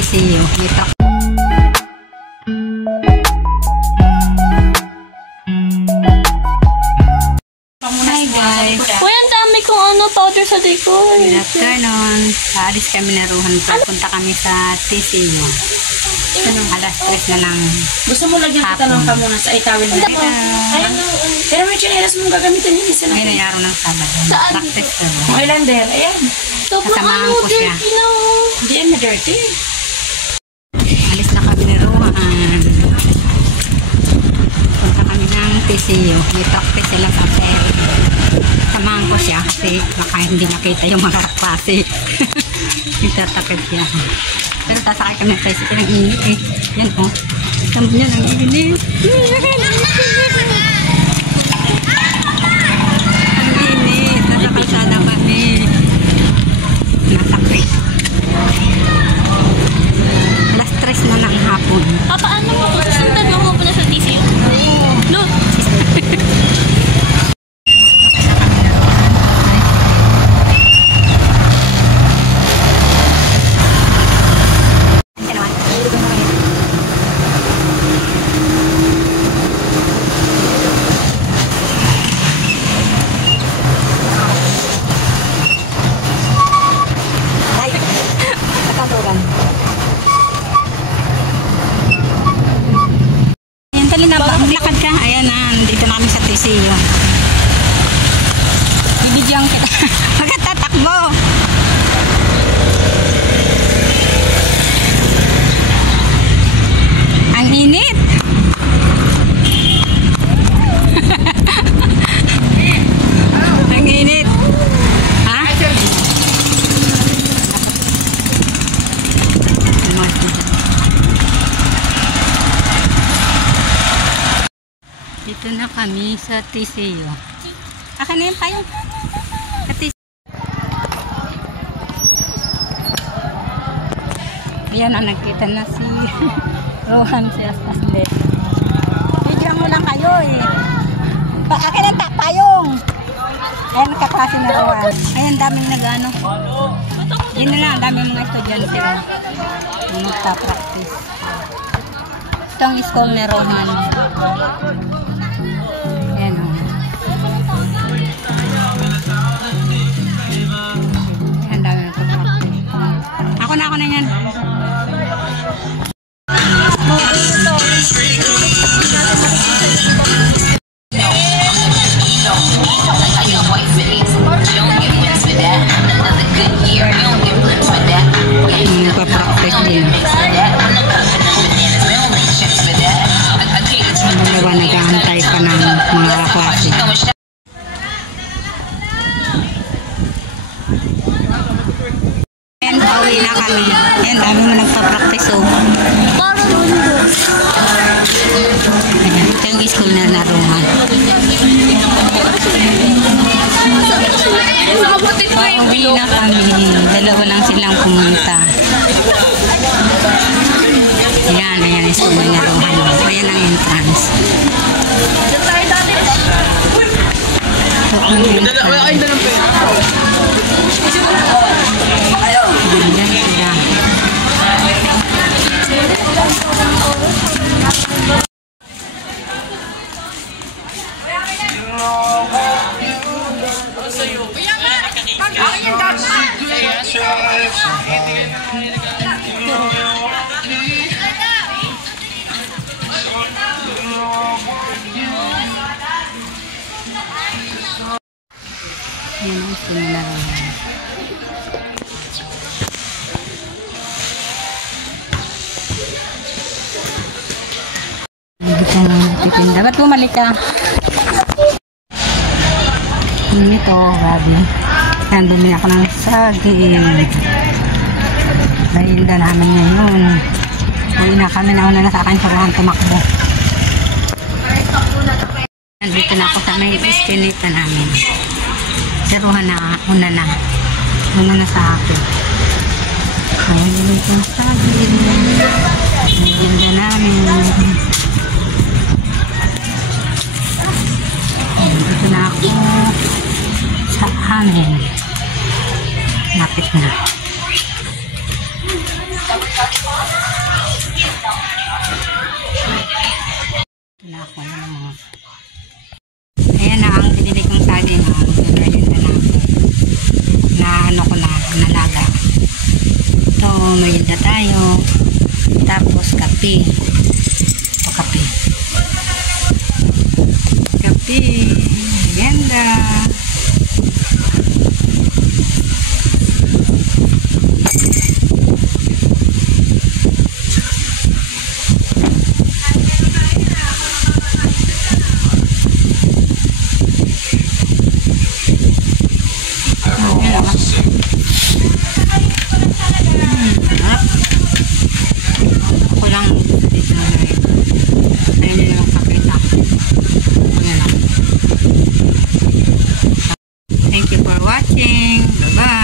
TCU. Hi guys. Uy, ang dami kong powder sa decor. Good afternoon. Aalis kami na Ruhan. Punta kami sa TCU. Alas 3 na lang. Gusto mo lagyan kita ng pamunas ay tawin na. Pero may chinelas mong gagamitin yung isa na. Ngayon ay araw ng Sabado. Practice na lang. Ang Highlander, ayan. Kasamahan ko siya. Hindi yan na-dirty. Alis na kami na Ruhan. Punta kami ng TCU. May practice sila sa ferry. Samahan ko siya kasi baka hindi nakita yung mga klase. Itatakad siya. Pero sasakay kami sa isip ng init eh. Yan o. Sambo niya ng init. Ang init. Nasa kalsada kami. Nasakit. Alas 3 na ng hapon. Paano mo kung susundan mo mo na sa TCU? Look! Maglakad ka. Ayan na. Nandito na kami sa TCU. Bibidyan kita. Magkatatakbo. Ang init. Ang init. Ha? Dito na kami sa TCU. Akin na yung payong. Ayan na, nagkita na si Rohan, si Aslet. Bigyan mo lang kayo eh. Akin ang payong. Ayan, kaklase na Rohan. Ayan, daming nagano. Yun na lang, daming mga estudyante. Magpa-practice. Ito ang school ni Rohan. Ayan o. Ayan, dami na pag-practice. Ako na yan. Nagpa-practice din. Dalawa nag-aantay pa ng mga klase. Ayan, pauwi na kami. Ayan, dami mo nagpa-practice o. Ayan, ito yung school na naruhan. Pauwi na kami. Dalawa lang silang pumunta. Ayan, ayan yung school na naruhan. Ayan ang entrance. Yan ang sinularan. Dapat bumalik ka. Ito, grabe. Yan, bumili ako ng saging. Dahil na namin ngayon. Uwi na kami, nauna na sa akin sa Ruhan tumakbo. Nandito na ako sa may iskinita namin. Si Ruhan na, una na sa akin. Ayan yung saging. Ayan na namin. Dito na ako sa amin. Lapit na. Maganda tayo. Tapos kape. O kape. Kape. Maganda. Sarap. Ako lang dito na rin. Ayun nila magpakita. Ayan lang. Thank you for watching. Bye-bye.